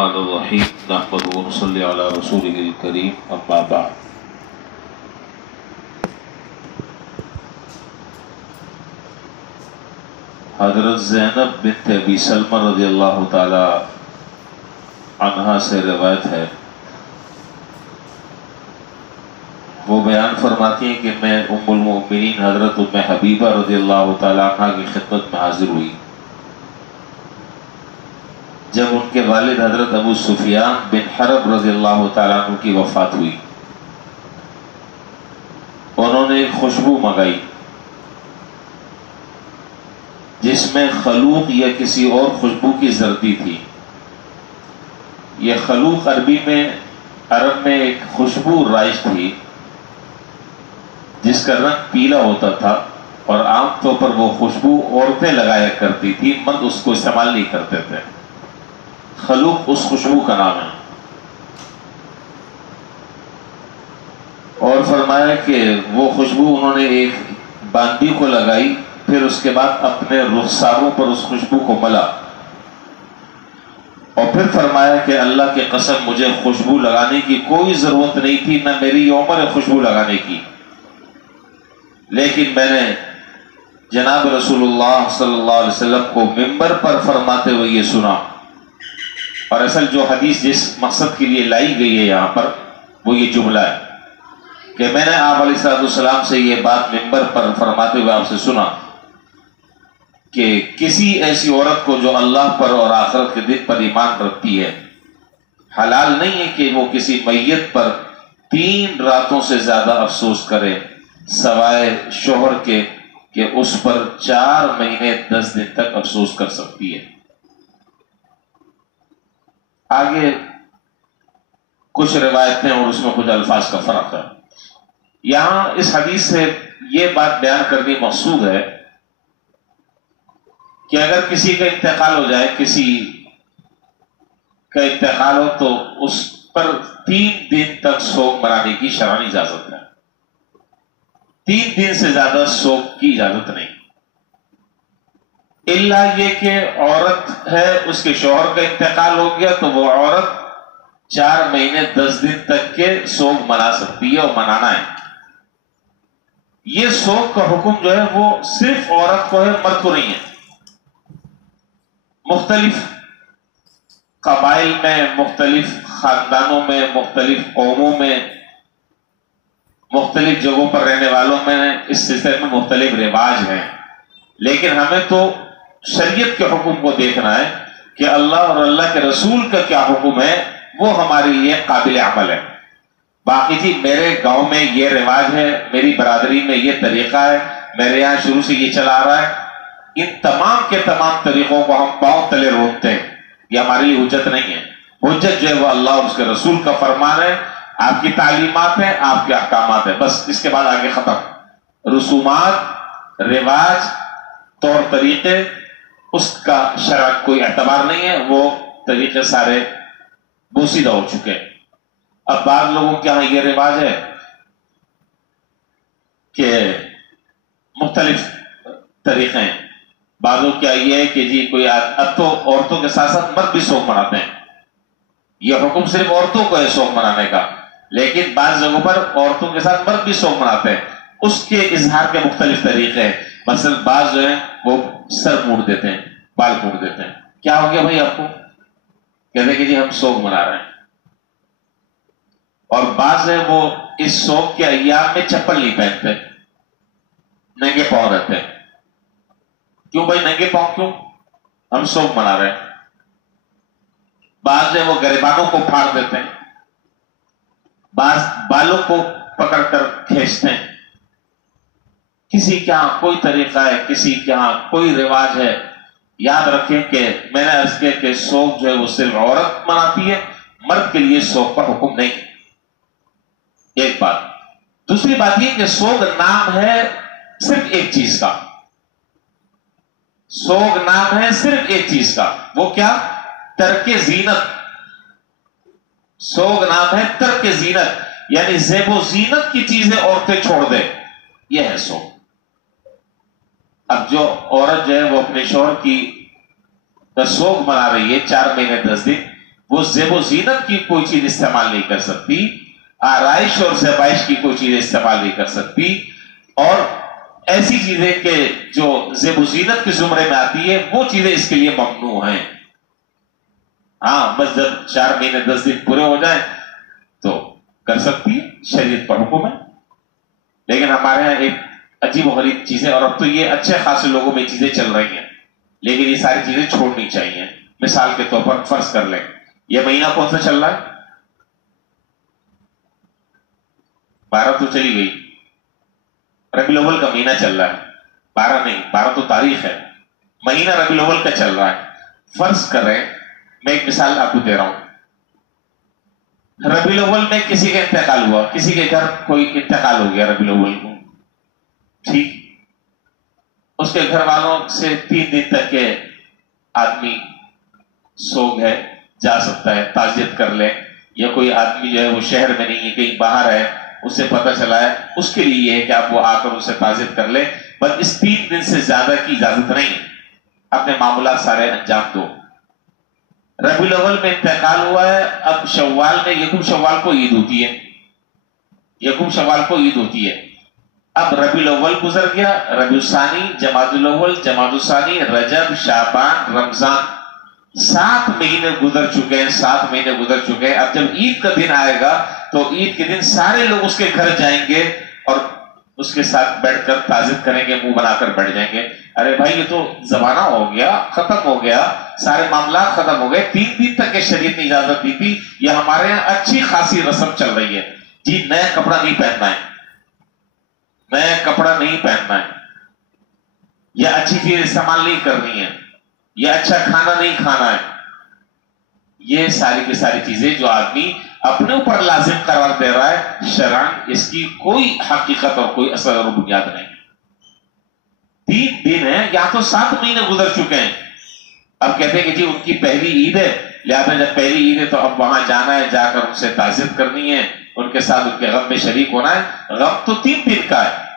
الرحمن الرحیم نحمده ونصلی علی رسوله الکریم اما بعد۔ حضرت زینب بنت ابی سلمہ رضی اللہ تعالی عنہا سے روایت ہے، وہ بیان فرماتی ہیں کہ میں ام المؤمنین حضرت ام حبیبہ رضی اللہ تعالی عنہا کی خدمت میں حاضر ہوئی جب ان کے والد حضرت ابو سفیان بن حرب رضی اللہ تعالیٰ عنہ کی وفات ہوئی۔ انہوں نے ایک خوشبو منگائی جس میں خلوق یا کسی اور خوشبو کی زردی تھی۔ یہ خلوق عرب میں ایک خوشبو رائج تھی جس کا رنگ پیلا ہوتا تھا، اور عام طور پر وہ خوشبو عورتیں لگایا کرتی تھی، مرد اس کو استعمال نہیں کرتے تھے۔ خلوق اس خوشبو کا نام ہے۔ اور فرمایا کہ وہ خوشبو انہوں نے ایک باندی کو لگائی، پھر اس کے بعد اپنے رخساروں پر اس خوشبو کو ملا، اور پھر فرمایا کہ اللہ کی قسم مجھے خوشبو لگانے کی کوئی ضرورت نہیں تھی، نہ میری یہ عمر ہے خوشبو لگانے کی، لیکن میں نے جناب رسول اللہ صلی اللہ علیہ وسلم کو ممبر پر فرماتے ہوئے یہ سنا۔ اور اصل جو حدیث جس مقصد کے لیے لائی گئی ہے یہاں پر وہ یہ جملہ ہے کہ میں نے آپ علیہ السلام سے یہ بات ممبر پر فرماتے ہوئے آپ سے سنا کہ کسی ایسی عورت کو جو اللہ پر اور آخرت کے دن پر ایمان رکھتی ہے، حلال نہیں ہے کہ وہ کسی میت پر 3 راتوں سے زیادہ افسوس کرے سوائے شوہر کے کہ اس پر 4 مہینے 10 دن تک افسوس کر سکتی ہے۔ آگے کچھ روایتیں اور اس میں کچھ الفاظ کا فرق ہے۔ یہاں اس حدیث سے یہ بات بیان کرنی مقصود ہے کہ اگر کسی کا انتقال ہو جائے، کسی کا انتقال ہو تو اس پر 3 دن تک سوگ منانے کی شرعی اجازت ہے۔ 3 دن سے زیادہ سوگ کی اجازت نہیں، اللہ یہ کہ عورت ہے، اس کے شوہر کا انتقال ہو گیا تو وہ عورت 4 مہینے 10 دن تک کے سوگ منا سکتی ہے، اور منانا ہے۔ یہ سوگ کا حکم جو ہے وہ صرف عورت کو ہے، مرد کو نہیں ہے۔ مختلف قبائل میں، مختلف خاندانوں میں، مختلف قوموں میں، مختلف جگہوں پر رہنے والوں میں اس سلسلے میں مختلف رواج ہیں، لیکن ہمیں تو شریعت کے حکم کو دیکھنا ہے کہ اللہ اور اللہ کے رسول کا کیا حکم ہے، وہ ہمارے لیے قابل عمل ہے۔ باقی جی میرے گاؤں میں یہ رواج ہے، میری برادری میں یہ طریقہ ہے، میرے یہاں شروع سے یہ چلا آ رہا ہے، ان تمام کے تمام طریقوں کو ہم پاؤں تلے روکتے ہیں، یہ ہمارے لیے حجت نہیں ہے۔ حجت جو ہے وہ اللہ اور اس کے رسول کا فرمان ہے، آپ کی تعلیمات ہیں، آپ کے احکامات ہیں، بس اس کے بعد آگے ختم۔ رسومات، رواج، طور طریقے، اس کا شرع کوئی اعتبار نہیں ہے، وہ طریقے سارے بوسیدہ ہو چکے۔ اب بعض لوگوں کے یہاں یہ رواج ہے کہ مختلف طریقے ہیں، بعضوں کیا یہ ہے کہ جی کوئی اب تو عورتوں کے ساتھ ساتھ مرد بھی سوگ مناتے ہیں، یہ حکم صرف عورتوں کو ہے سوگ منانے کا، لیکن بعض جگہوں پر عورتوں کے ساتھ مرد بھی سوگ مناتے ہیں، اس کے اظہار کے مختلف طریقے ہیں۔ مثلا بعض جو ہیں وہ سر موڑ دیتے ہیں، بال موڑ دیتے ہیں، کیا ہو گیا بھائی آپ کو؟ کہتے ہیں کہ جی ہم سوگ منا رہے ہیں۔ اور بعض ہیں وہ اس سوگ کے ایام میں چپل نہیں پہنتے، ننگے پاؤں رہتے ہیں۔ کیوں بھائی ننگے پاؤں کیوں؟ ہم سوگ منا رہے ہیں۔ بعض ہیں وہ گریبانوں کو پھاڑ دیتے ہیں، بعض بالوں کو پکڑ کر کھینچتے ہیں۔ کسی کے ہاں کوئی طریقہ ہے، کسی کے ہاں کوئی رواج ہے۔ یاد رکھیں کہ میں نے عرض کیا کہ سوگ جو ہے وہ صرف عورت مناتی ہے، مرد کے لیے سوگ کا حکم نہیں۔ ایک بات۔ دوسری بات یہ کہ سوگ نام ہے صرف ایک چیز کا، سوگ نام ہے صرف ایک چیز کا، وہ کیا؟ ترک زینت۔ سوگ نام ہے ترک زینت، یعنی زیب و زینت کی چیزیں عورتیں چھوڑ دیں، یہ ہے سوگ۔ اب جو عورت جو ہے وہ اپنے شوہر کی سوگ منا رہی ہے 4 مہینے 10 دن، وہ زیب و زینت کی کوئی چیز استعمال نہیں کر سکتی، آرائش اور زیبائش کی کوئی چیز استعمال نہیں کر سکتی، اور ایسی چیزیں کہ جو زیب و زینت کے زمرے میں آتی ہے وہ چیزیں اس کے لیے ممنوع ہیں۔ ہاں بس جب 4 مہینے 10 دن پورے ہو جائیں تو کر سکتی ہے، شریعت کا حکم ہے۔ لیکن ہمارے یہاں ایک عجیب و غریب چیزیں، اور اب تو یہ اچھے خاصے لوگوں میں چیزیں چل رہی ہیں، لیکن یہ ساری چیزیں چھوڑنی چاہیے۔ مثال کے طور پر فرض کر لیں، یہ مہینہ کون سا چل رہا ہے؟ 12 تو چلی گئی، ربیع الاول کا مہینہ چل رہا ہے، 12 نہیں، 12 تو تاریخ ہے، مہینہ ربیع الاول کا چل رہا ہے۔ فرض کریں، میں ایک مثال آپ کو دے رہا ہوں، ربیع الاول میں کسی کا انتقال ہوا، کسی کے گھر کوئی انتقال ہو گیا ربیع الاول کو، ٹھیک، اس کے گھر والوں سے 3 دن تک کے آدمی سوگ ہے، جا سکتا ہے، تعزیت کر لے، یا کوئی آدمی جو ہے وہ شہر میں نہیں ہے، کہیں باہر ہے، اسے پتہ چلا ہے، اس کے لیے یہ ہے کہ آپ وہ آ کر اسے تعزیت کر لے، بس اس 3 دن سے زیادہ کی اجازت نہیں ہے، اپنے معاملات سارے انجام دو۔ ربیع الاول میں انتقال ہوا ہے، اب شوال میں یکم شوال کو عید ہوتی ہے، یکم شوال کو عید ہوتی ہے، اب ربیع الاول گزر گیا، ربیع الثانی، جمادی الاول، جمادی الثانی، رجب، شعبان، رمضان، 7 مہینے گزر چکے ہیں، 7 مہینے گزر چکے ہیں۔ اب جب عید کا دن آئے گا تو عید کے دن سارے لوگ اس کے گھر جائیں گے اور اس کے ساتھ بیٹھ کر تعزیت کریں گے، منہ بنا کر بیٹھ جائیں گے، ارے بھائی یہ تو زمانہ ہو گیا، ختم ہو گیا، سارے معاملات ختم ہو گئے، 3 دن تک کے شریعت نے اجازت دی تھی، یہ ہمارے یہاں اچھی خاصی رسم چل رہی ہے، جی نیا کپڑا نہیں پہننا ہے، نیا کپڑا نہیں پہننا ہے، یہ اچھی چیز استعمال نہیں کرنی ہے، یہ اچھا کھانا نہیں کھانا ہے، یہ ساری کی ساری چیزیں جو آدمی اپنے اوپر لازم قرار دے رہا ہے، شرعاً اس کی کوئی حقیقت اور کوئی اثر اور بنیاد نہیں ہے۔ 3 دن ہے، یا تو 7 مہینے گزر چکے ہیں، اب کہتے ہیں کہ جی ان کی پہلی عید ہے، لہٰذا جب پہلی عید ہے تو اب وہاں جانا ہے، جا کر ان سے تعزیت کرنی ہے، ان کے ساتھ ان کے غم میں شریک ہونا ہے۔ غم تو 3 دن کا ہے،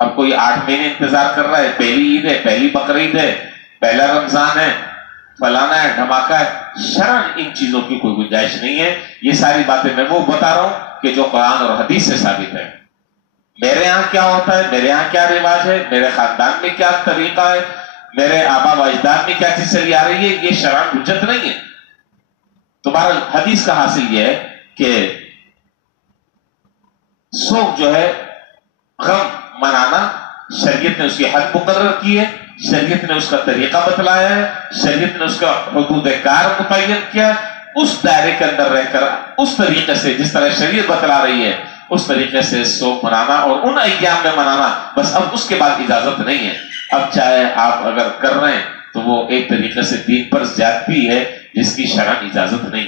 اب کوئی 8 مہینے انتظار کر رہا ہے، پہلی عید ہے، پہلی بقرعید ہے، پہلا رمضان ہے، فلانا ہے، دھماکہ ہے، شرعاً ان چیزوں کی کوئی گنجائش نہیں ہے۔ یہ ساری باتیں میں وہ بتا رہا ہوں کہ جو قرآن اور حدیث سے ثابت ہے۔ میرے یہاں کیا ہوتا ہے، میرے یہاں کیا رواج ہے، میرے خاندان میں کیا طریقہ ہے، میرے آبا و اجداد میں کیا چیز چلی آ رہی ہے، یہ شرعاً حجت نہیں ہے۔ تمہارا حدیث کا حاصل یہ ہے کہ سوگ جو ہے، غم منانا، شریعت نے اس کی حد مقرر کی ہے، شریعت نے اس کا طریقہ بتلایا ہے، شریعت نے اس کا حدود کار متعین کیا، اس دائرے کے اندر رہ کر اس طریقے سے جس طرح شریعت بتلا رہی ہے اس طریقے سے سوگ منانا اور ان ایام میں منانا، بس اب اس کے بعد اجازت نہیں ہے۔ اب چاہے آپ اگر کر رہے ہیں تو وہ ایک طریقے سے دین پر زیادتی ہے جس کی شرعاً اجازت نہیں۔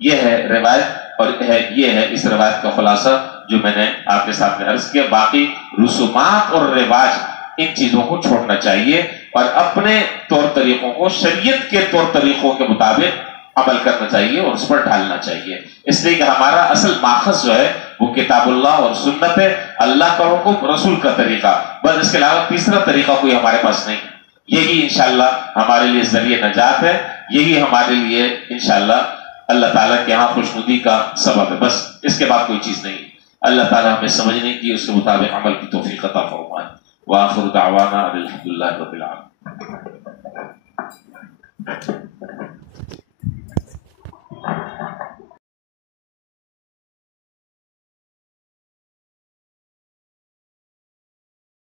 یہ ہے روایت، اور یہ ہے اس روایت کا خلاصہ جو میں نے آپ کے سامنے عرض کیا۔ باقی رسومات اور رواج ان چیزوں کو چھوڑنا چاہیے اور اپنے طور طریقوں کو شریعت کے طور طریقوں کے مطابق عمل کرنا چاہیے اور اس پر ڈھالنا چاہیے، اس لیے کہ ہمارا اصل ماخذ جو ہے وہ کتاب اللہ اور سنت ہے، اللہ کا حکم، رسول کا طریقہ، بس اس کے علاوہ تیسرا طریقہ کوئی ہمارے پاس نہیں۔ یہی انشاءاللہ ہمارے لیے ذریعہ نجات ہے، یہی ہمارے لیے انشاءاللہ اللہ تعالیٰ کے ہاں خوشنودی کا سبب ہے، بس اس کے بعد کوئی چیز نہیں۔ اللہ تعالیٰ ہمیں سمجھنے کی، اس کے مطابق عمل کی توفیق عطا فرمائے۔ وآخر دعوانا الحمدللہ رب العالمین۔